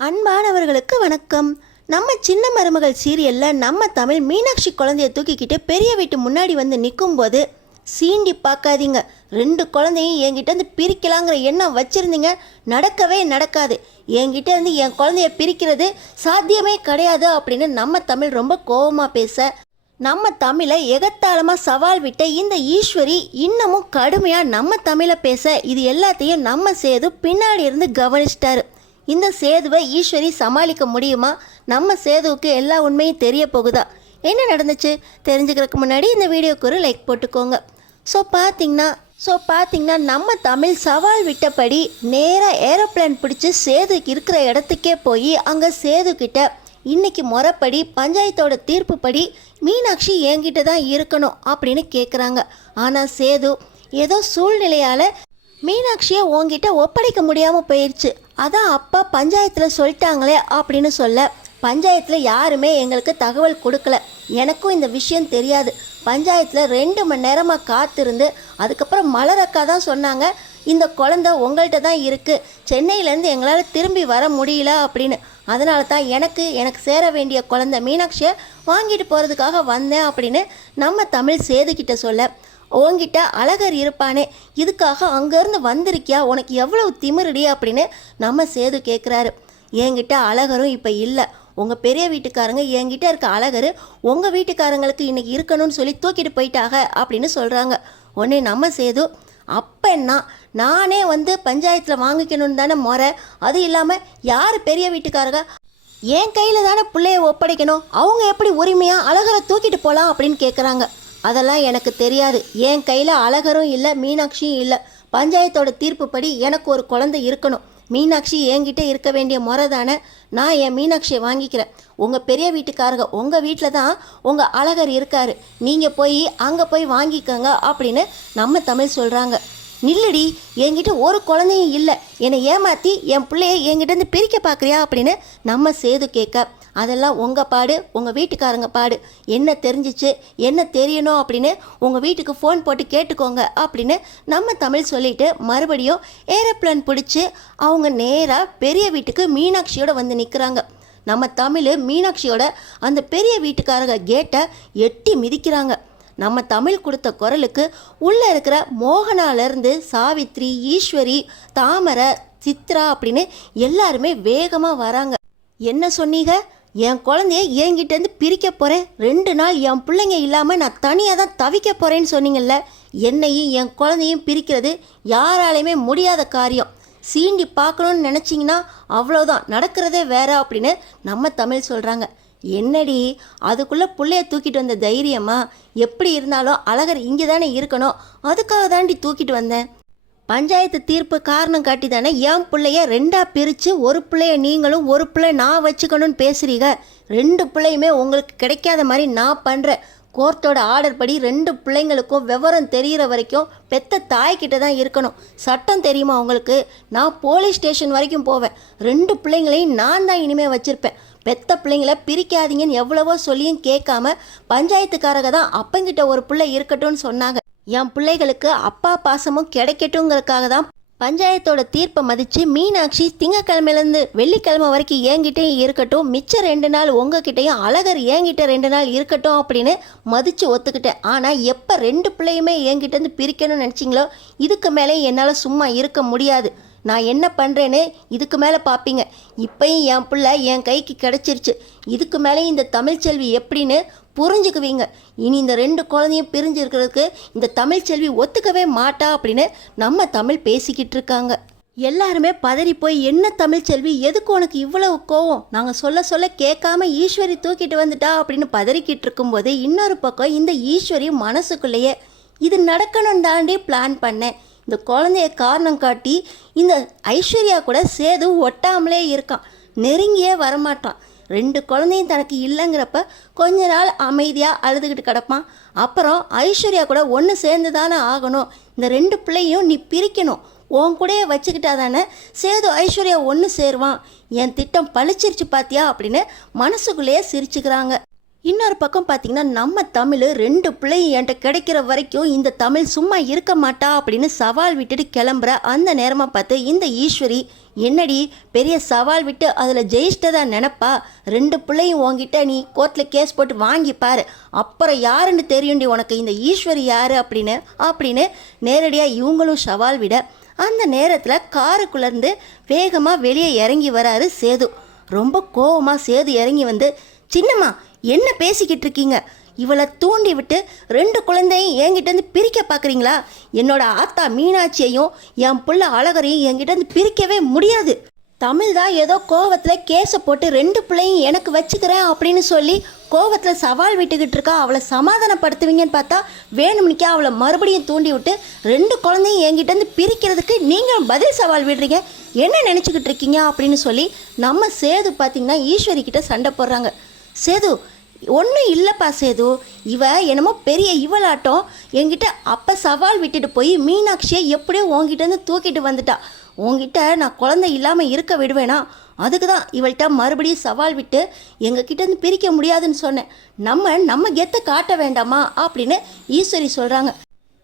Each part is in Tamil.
அன்பானவர்களுக்கு வணக்கம். நம்ம சின்ன மருமகள் சீரியலில் நம்ம தமிழ் மீனாட்சி குழந்தைய தூக்கிக்கிட்டு பெரிய வீட்டு முன்னாடி வந்து நிற்கும்போது சீண்டி பார்க்காதீங்க, 2 குழந்தையும் என்கிட்ட இருந்து பிரிக்கலாங்கிற எண்ணம் வச்சுருந்தீங்க, நடக்கவே நடக்காது. என்கிட்ட இருந்து என் குழந்தைய பிரிக்கிறது சாத்தியமே கிடையாது அப்படின்னு நம்ம தமிழ் ரொம்ப கோபமாக பேச, நம்ம தமிழை எகத்தாளமாக சவால் விட்ட இந்த ஈஸ்வரி இன்னமும் கடுமையாக நம்ம தமிழை பேச, இது எல்லாத்தையும் நம்ம சேது பின்னாடி இருந்து கவனிச்சிட்டாரு. இந்த சேதுவை ஈஸ்வரி சமாளிக்க முடியுமா? நம்ம சேதுவுக்கு எல்லா உண்மையும் தெரிய போகுதா? என்ன நடந்துச்சு தெரிஞ்சுக்கிறதுக்கு முன்னாடி இந்த வீடியோக்கு ஒரு லைக் போட்டுக்கோங்க. ஸோ பார்த்தீங்கன்னா நம்ம தமிழ் சவால் விட்டபடி நேராக ஏரோப்ளேன் பிடிச்சி சேது இருக்கிற இடத்துக்கே போய் அங்கே சேதுக்கிட்ட இன்னைக்கு முறைப்படி பஞ்சாயத்தோட தீர்ப்புப்படி மீனாட்சி என்கிட்ட தான் இருக்கணும் அப்படின்னு கேட்குறாங்க. ஆனால் சேது ஏதோ சூழ்நிலையால் மீனாட்சியை உங்ககிட்ட ஒப்படைக்க முடியாமல் போயிடுச்சு, அதான் அப்பா பஞ்சாயத்தில் சொல்லிட்டாங்களே அப்படின்னு சொல்ல, பஞ்சாயத்தில் யாருமே எங்களுக்கு தகவல் கொடுக்கல, எனக்கும் இந்த விஷயம் தெரியாது. பஞ்சாயத்தில் 2 மணி நேரமாக காத்திருந்து அதுக்கப்புறம் மலரக்கா தான் சொன்னாங்க, இந்த குழந்தை உங்கள்கிட்ட தான் இருக்குது, சென்னையிலேருந்து எங்களால் திரும்பி வர முடியல அப்படின்னு. அதனால தான் எனக்கு சேர வேண்டிய குழந்தை மீனாட்சியை வாங்கிட்டு போகிறதுக்காக வந்தேன் அப்படின்னு நம்ம தமிழ் சேதுக்கிட்ட சொல்ல, உங்ககிட்ட அழகர் இருப்பானே, இதுக்காக அங்கேருந்து வந்திருக்கியா, உனக்கு எவ்வளவு திமிருடி அப்படின்னு நம்ம சேது கேட்குறாரு. என்கிட்ட அழகரும் இப்போ இல்லை, உங்கள் பெரிய வீட்டுக்காரங்க என்கிட்ட இருக்க அழகர் உங்கள் வீட்டுக்காரங்களுக்கு இன்றைக்கி இருக்கணும்னு சொல்லி தூக்கிட்டு போயிட்டாங்க அப்படின்னு சொல்கிறாங்க. உடனே நம்ம சேது, அப்பன்னா நானே வந்து பஞ்சாயத்தில் வாங்கிக்கணும்னு தானே முறை, அது இல்லாமல் யார் பெரிய வீட்டுக்காரங்க, என் கையில் தானே பிள்ளைய ஒப்படைக்கணும், அவங்க எப்படி உரிமையாக அழகரை தூக்கிட்டு போகலாம் அப்படின்னு கேட்குறாங்க. அதெல்லாம் எனக்கு தெரியாது, என் கையில் அழகரும் இல்லை மீனாட்சியும் இல்லை, பஞ்சாயத்தோட தீர்ப்புப்படி எனக்கு ஒரு குழந்தை இருக்கணும், மீனாட்சி என்கிட்ட இருக்க வேண்டிய முறை தானே, நான் என் மீனாட்சியை வாங்கிக்கிறேன், உங்கள் பெரிய வீட்டுக்காரங்க உங்கள் வீட்டில் தான் உங்கள் அழகர் இருக்கார், நீங்கள் போய் அங்கே போய் வாங்கிக்கோங்க அப்படின்னு நம்ம தமிழ் சொல்கிறாங்க. நில்லுடி, என்கிட்ட ஒரு குழந்தையும் இல்லை, என்னை ஏமாற்றி என் பிள்ளைய என்கிட்டேருந்து பிரிக்க பார்க்குறியா அப்படின்னு நம்ம சேது கேட்க, அதெல்லாம் உங்கள் பாடு, உங்கள் வீட்டுக்காரங்க பாடு, என்ன தெரிஞ்சிச்சு என்ன தெரியணும் அப்படின்னு உங்கள் வீட்டுக்கு ஃபோன் போட்டு கேட்டுக்கோங்க அப்படின்னு நம்ம தமிழ் சொல்லிவிட்டு மறுபடியும் ஏரோப்ளேன் பிடிச்சி அவங்க நேராக பெரிய வீட்டுக்கு மீனாட்சியோட வந்து நிற்கிறாங்க. நம்ம தமிழ் மீனாட்சியோட அந்த பெரிய வீட்டுக்காரங்க கேட்டை எட்டி மிதிக்கிறாங்க. நம்ம தமிழ் கொடுத்த குரலுக்கு உள்ளே இருக்கிற மோகனாலேருந்து சாவித்ரி, ஈஸ்வரி, தாமரை, சித்ரா அப்படின்னு எல்லாருமே வேகமாக வராங்க. என்ன சொன்னீங்க, என் குழந்தைய என்கிட்டேருந்து பிரிக்க போகிறேன், 2 நாள் என் பிள்ளைங்க இல்லாமல் நான் தனியாக தான் தவிக்க போகிறேன்னு சொன்னீங்கல்ல, என்னையும் என் குழந்தையும் பிரிக்கிறது யாராலையுமே முடியாத காரியம், சீண்டி பார்க்கணுன்னு நினச்சிங்கன்னா அவ்வளோதான், நடக்கிறதே வேற அப்படின்னு நம்ம தமிழ் சொல்கிறாங்க. என்னடி அதுக்குள்ளே பிள்ளைய தூக்கிட்டு வந்த தைரியமா, எப்படி இருந்தாலும் அழகர் இங்கே தானே இருக்கணும், அதுக்காக தாண்டி தூக்கிட்டு வந்தேன், பஞ்சாயத்து தீர்ப்பு காரணம் காட்டி தானே என் பிள்ளைய 2ஆக பிரித்து ஒரு பிள்ளைய நீங்களும் ஒரு பிள்ளை நான் வச்சுக்கணும்னு பேசுகிறீங்க, 2 பிள்ளையுமே உங்களுக்கு கிடைக்காத மாதிரி நான் பண்ணுறேன், கோர்ட்டோட ஆர்டர் படி 2 பிள்ளைங்களுக்கும் விவரம் தெரிகிற வரைக்கும் பெத்த தாய்கிட்ட தான் இருக்கணும், சட்டம் தெரியுமா உங்களுக்கு, நான் போலீஸ் ஸ்டேஷன் வரைக்கும் போவேன், 2 பிள்ளைங்களையும் நான் தான் இனிமேல் வச்சுருப்பேன், பெத்த பிள்ளைங்கள பிரிக்காதீங்கன்னு எவ்வளவோ சொல்லியும் கேட்காம பஞ்சாயத்துக்காரங்க தான் அப்பங்கிட்ட ஒரு பிள்ளை இருக்கட்டும்னு சொன்னாங்க, என் பிள்ளைகளுக்கு அப்பா பாசமும் கிடைக்கட்டுங்கிறதுக்காக தான் பஞ்சாயத்தோட தீர்ப்பை மதித்து மீனாட்சி திங்கக்கிழமையிலேருந்து வெள்ளிக்கிழமை வரைக்கும் என்கிட்டையும் இருக்கட்டும், மிச்சம் 2 நாள் உங்ககிட்டையும் அழகர் என்கிட்ட 2 நாள் இருக்கட்டும் அப்படின்னு மதித்து ஒத்துக்கிட்டேன். ஆனால் எப்போ 2 பிள்ளையுமே என்கிட்டேருந்து பிரிக்கணும்னு நினச்சிங்களோ இதுக்கு மேலே என்னால் சும்மா இருக்க முடியாது, நான் என்ன பண்ணுறேன்னு இதுக்கு மேலே பார்ப்பீங்க, இப்போயும் என் பிள்ளை என் கைக்கு கிடச்சிருச்சு, இதுக்கு மேலே இந்த தமிழ்ச்செல்வி எப்படின்னு புரிஞ்சுக்குவீங்க, இனி இந்த 2 குழந்தையும் பிரிஞ்சு இருக்கிறதுக்கு இந்த தமிழ்ச்செல்வி ஒத்துக்கவே மாட்டா அப்படின்னு நம்ம தமிழ் பேசிக்கிட்டு இருக்காங்க. எல்லாருமே பதறி போய், என்ன தமிழ்ச்செல்வி எதுக்கு உனக்கு இவ்வளவு கோவம், நாங்கள் சொல்ல கேட்காம ஈஸ்வரி தூக்கிட்டு வந்துட்டா அப்படின்னு பதறிக்கிட்டு இருக்கும்போது, இன்னொரு பக்கம் இந்த ஈஸ்வரி மனசுக்குள்ளேயே இது நடக்கணும் தாண்டி பிளான் பண்ணேன், இந்த குழந்தைய காரணம் காட்டி இந்த ஐஸ்வர்யா கூட சேது ஒட்டாமலே இருக்கான், நெருங்கியே வரமாட்டான், 2 குழந்தையும் தனக்கு இல்லைங்கிறப்ப கொஞ்ச நாள் அமைதியாக அழுதுகிட்டு கிடப்பான், அப்புறம் ஐஸ்வர்யா கூட ஒன்று சேர்ந்து தானே ஆகணும், இந்த 2 பிள்ளையும் நீ பிரிக்கணும், உன் கூடயே வச்சுக்கிட்டா தானே சேது ஐஸ்வர்யா ஒன்று சேருவான், என் திட்டம் பழிச்சிருச்சு பாத்தியா அப்படின்னு மனசுக்குள்ளேயே சிரிச்சுக்கிறாங்க. இன்னொரு பக்கம் பார்த்தீங்கன்னா நம்ம தமிழ் 2 பிள்ளையும் என்கிட்ட கிடைக்கிற வரைக்கும் இந்த தமிழ் சும்மா இருக்க மாட்டா அப்படின்னு சவால் விட்டுட்டு கிளம்புற அந்த நேரமாக பார்த்து இந்த ஈஸ்வரி என்னடி பெரிய சவால் விட்டு அதில் ஜெயிச்சிட்டதா நினப்பா? 2 பிள்ளையும் உங்ககிட்ட நீ கோர்ட்டில் கேஸ் போட்டு வாங்கிப்பாரு, அப்புறம் யாருன்னு தெரியும்டி உனக்கு இந்த ஈஸ்வரி யார் அப்படின்னு நேரடியாக இவங்களும் சவால் விட, அந்த நேரத்தில் காருக்குள்ளேருந்து வேகமாக வெளியே இறங்கி வராரு சேது. ரொம்ப கோவமாக சேது இறங்கி வந்து, சின்னம்மா என்ன பேசிக்கிட்டு இருக்கீங்க? இவளை தூண்டி விட்டு 2 குழந்தையும் என்கிட்டேருந்து பிரிக்க பார்க்குறீங்களா? என்னோட ஆத்தா மீனாட்சியையும் என் புள்ள அழகரையும் என்கிட்டேருந்து பிரிக்கவே முடியாது. தமிழ் தான் ஏதோ கோவத்தில் கேஸை போட்டு 2 பிள்ளையும் எனக்கு வச்சுக்கிறேன் அப்படின்னு சொல்லி கோவத்தில் சவால் விட்டுக்கிட்டு இருக்கா. அவளை சமாதானப்படுத்துவீங்கன்னு பார்த்தா வேணும்னுக்கே அவளை மறுபடியும் தூண்டி விட்டு 2 குழந்தையும் என்கிட்டேருந்து பிரிக்கிறதுக்கு நீங்கள் பதில் சவால் விடுறீங்க, என்ன நினச்சிக்கிட்டு இருக்கீங்க அப்படின்னு சொல்லி நம்ம சேது பார்த்திங்கன்னா ஈஸ்வரி கிட்ட சண்டை போடுறாங்க. சேது, ஒன்றும் இல்லைப்பா சேது, இவ என்னமோ பெரிய இவளாட்டம் என்கிட்ட அப்போ சவால் விட்டுட்டு போய் மீனாட்சியை எப்படியோ உங்ககிட்டேருந்து தூக்கிட்டு வந்துட்டா. உங்ககிட்ட நான் குழந்தை இல்லாமல் இருக்க விடுவேனா? அதுக்கு தான் இவள்கிட்ட மறுபடியும் சவால் விட்டு எங்ககிட்டேருந்து பிரிக்க முடியாதுன்னு சொன்னேன். நம்ம கெத்தை காட்ட வேண்டாமா அப்படின்னு ஈஸ்வரி சொல்கிறாங்க.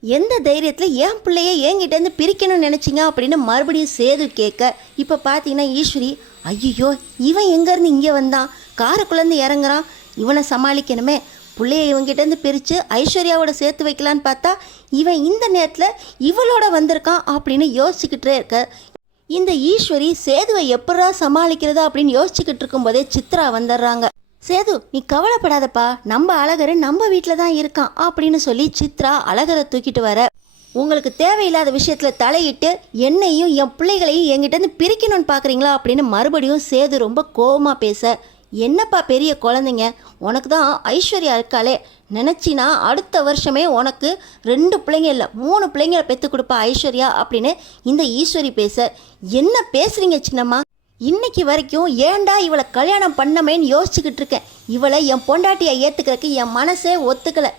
எந்த தைரியத்தில் என் பிள்ளைய என்கிட்டேருந்து பிரிக்கணும்னு நினச்சிங்க அப்படின்னு மறுபடியும் சேது கேட்க, இப்போ பார்த்தீங்கன்னா ஈஸ்வரி, ஐயோ இவன் எங்கேருந்து இங்கே வந்தான், காருக்குள்ளேருந்து இறங்குறான், இவனை சமாளிக்கணுமே, பிள்ளைய இவங்கிட்டேருந்து பிரித்து ஐஸ்வர்யாவோட சேர்த்து வைக்கலான்னு பார்த்தா இவன் இந்த நேரத்தில் இவளோட வந்திருக்கான் அப்படின்னு யோசிச்சுக்கிட்டே இருக்க, இந்த ஈஸ்வரி சேதுவை எப்படா சமாளிக்கிறது அப்படின்னு யோசிச்சுக்கிட்டு இருக்கும்போதே சித்ரா வந்துடுறாங்க. சேது, நீ கவலைப்படாதப்பா, நம்ம அழகர் நம்ம வீட்டில் தான் இருக்கான் அப்படின்னு சொல்லி சித்ரா அழகரை தூக்கிட்டு வர, உங்களுக்கு தேவையில்லாத விஷயத்தில் தலையிட்டு என்னையும் என் பிள்ளைகளையும் என்கிட்டேருந்து பிரிக்கணும்னு பார்க்குறீங்களா அப்படின்னு மறுபடியும் சேது ரொம்ப கோபமாக பேச, என்னப்பா பெரிய குழந்தைங்க, உனக்கு தான் ஐஸ்வர்யா இருக்காளே, நினச்சினா அடுத்த வருஷமே உனக்கு 2 பிள்ளைங்க இல்லை 3 பிள்ளைங்களை பெற்று கொடுப்பா ஐஸ்வர்யா அப்படின்னு இந்த ஈஸ்வரி பேச, என்ன பேசுகிறீங்க சின்னம்மா? இன்னைக்கு வரைக்கும் ஏண்டா இவளை கல்யாணம் பண்ணமேன்னு யோசிச்சுக்கிட்டு இருக்கேன். இவளை என் பொண்டாட்டியை ஏற்றுக்கிறதுக்கு என் மனசே ஒத்துக்கலை.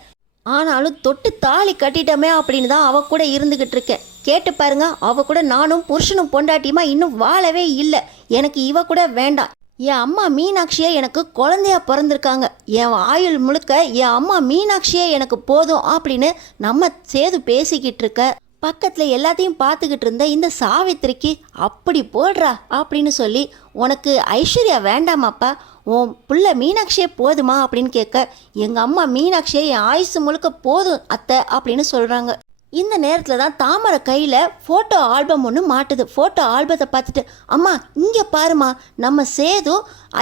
ஆனாலும் தொட்டு தாலி கட்டிட்டோமே அப்படின்னு தான் அவள் கூட இருந்துக்கிட்டு இருக்கேன். கேட்டு பாருங்க, அவள் கூட நானும் புருஷனும் பொண்டாட்டியுமா இன்னும் வாழவே இல்லை. எனக்கு இவ கூட வேண்டாம். என் அம்மா மீனாட்சியே எனக்கு குழந்தையா பிறந்திருக்காங்க. என் ஆயுள் முழுக்க என் அம்மா மீனாட்சியே எனக்கு போதும் அப்படின்னு நம்ம சேது பேசிக்கிட்டு இருக்க, பக்கத்தில் எல்லாத்தையும் பார்த்துக்கிட்டு இருந்த இந்த சாவித்திரிக்கு அப்படி போடுறா அப்படின்னு சொல்லி, உனக்கு ஐஸ்வர்யா வேண்டாமாப்பா, உன் புள்ள மீனாட்சியே போதுமா அப்படின்னு கேட்க, எங்கள் அம்மா மீனாட்சியே என் ஆயுசு முழுக்க போதும் அத்தை அப்படின்னு சொல்கிறாங்க. இந்த நேரத்தில் தான் தாமரை கையில் ஃபோட்டோ ஆல்பம் ஒன்று மாட்டுது. ஃபோட்டோ ஆல்பத்தை பார்த்துட்டு, அம்மா இங்கே பாருமா, நம்ம சேது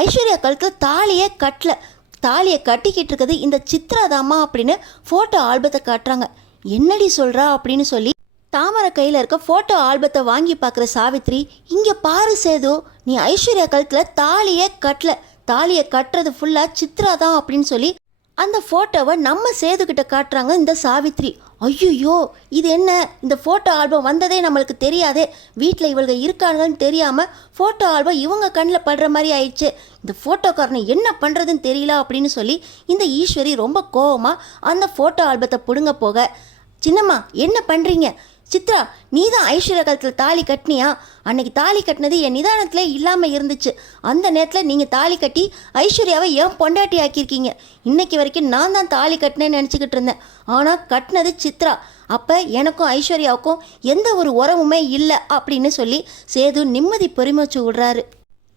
ஐஸ்வர்யா கழுத்தில் தாலியை கட்டிக்கிட்டு இருக்குது இந்த சித்ரா தாம்மா அப்படின்னு ஃபோட்டோ ஆல்பத்தை காட்டுறாங்க. என்னடி சொல்கிறா அப்படின்னு சொல்லி தாமரை கையில் இருக்க ஃபோட்டோ ஆல்பத்தை வாங்கி பார்க்குற சாவித்ரி, இங்கே பாரு சேது, நீ ஐஸ்வர்யா கழுத்தில் தாலியை கட்டுறது ஃபுல்லாக சித்ரா தான் அப்படின்னு சொல்லி அந்த ஃபோட்டோவை நம்ம சேதுக்கிட்ட காட்டுறாங்க இந்த சாவித்ரி. ஐயோ இது என்ன, இந்த ஃபோட்டோ ஆல்பம் வந்ததே நம்மளுக்கு தெரியாதே, வீட்டில் இவங்க இருக்காங்கன்னு தெரியாமல் ஃபோட்டோ ஆல்பம் இவங்க கண்ணில் படுற மாதிரி ஆயிடுச்சு, இந்த ஃபோட்டோக்காரனை என்ன பண்ணுறதுன்னு தெரியல அப்படின்னு சொல்லி இந்த ஈஸ்வரி ரொம்ப கோவமாக அந்த ஃபோட்டோ ஆல்பத்தை பிடுங்க போக, சின்னம்மா என்ன பண்ணுறீங்க? சித்ரா, நீ தான் ஐஸ்வர்யா கழுத்தில் தாலி கட்டினியா? அன்னைக்கு தாலி கட்டினது என் நிதானத்திலே இல்லாமல் இருந்துச்சு. அந்த நேரத்தில் நீங்கள் தாலி கட்டி ஐஸ்வர்யாவை ஏன் பொண்டாட்டி ஆக்கியிருக்கீங்க. இன்னைக்கு வரைக்கும் நான் தான் தாலி கட்டினேன்னு நினச்சிக்கிட்டு இருந்தேன். ஆனால் கட்டினது சித்ரா. அப்போ எனக்கும் ஐஸ்வர்யாவுக்கும் எந்த ஒரு உறவுமே இல்லை அப்படின்னு சொல்லி சேது நிம்மதி பெருமூச்சு விடுறாரு.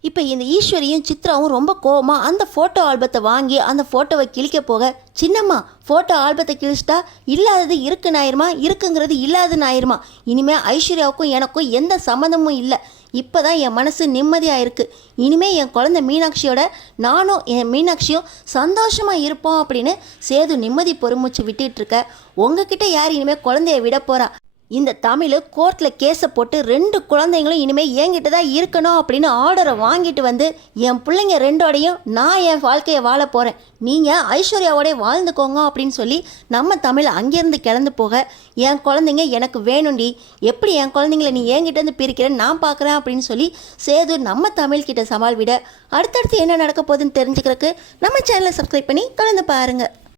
இப்போ இந்த ஈஸ்வரியும் சித்ராவும் ரொம்ப கோவமாக அந்த ஃபோட்டோ ஆல்பத்தை வாங்கி அந்த ஃபோட்டோவை கிழிக்க போக, சின்னம்மா ஃபோட்டோ ஆல்பத்தை கிழிச்சிட்டா இல்லாதது இருக்குன்னு ஆயிருமா, இருக்குங்கிறது இல்லாதுன்னு ஆயிருமா, இனிமேல் ஐஸ்வர்யாவுக்கும் எனக்கும் எந்த சம்மந்தமும் இல்லை, இப்போ தான் என் மனசு நிம்மதியாக இருக்குது, இனிமேல் என் குழந்தை மீனாட்சியோட நானும் என் மீனாட்சியும் சந்தோஷமாக இருப்போம் அப்படின்னு சேது நிம்மதி பொறுமூச்சு விட்டுட்டுருக்க, உங்ககிட்ட யார் இனிமேல் குழந்தைய விட போகிறா? இந்த தமிழ் கோர்ட்டில் கேஸை போட்டு 2 குழந்தைங்களும் இனிமேல் என்கிட்ட தான் இருக்கணும் அப்படின்னு ஆர்டரை வாங்கிட்டு வந்து என் பிள்ளைங்க 2ஓடையும் நான் என் வாழ்க்கையை வாழ போகிறேன், நீங்கள் ஐஸ்வர்யாவோடய வாழ்ந்துக்கோங்க அப்படின்னு சொல்லி நம்ம தமிழ் அங்கேருந்து கிளந்து போக, என் குழந்தைங்க எனக்கு வேணும்டி, எப்படி என் குழந்தைங்கள நீ என்கிட்டேருந்து பிரிக்கிறேன்னு நான் பார்க்குறேன் அப்படின்னு சொல்லி சேது நம்ம தமிழ்கிட்ட சவால் விட, அடுத்தடுத்து என்ன நடக்க போகுதுன்னு தெரிஞ்சுக்கிறதுக்கு நம்ம சேனலை சப்ஸ்கிரைப் பண்ணி தொடர்ந்து பாருங்கள்.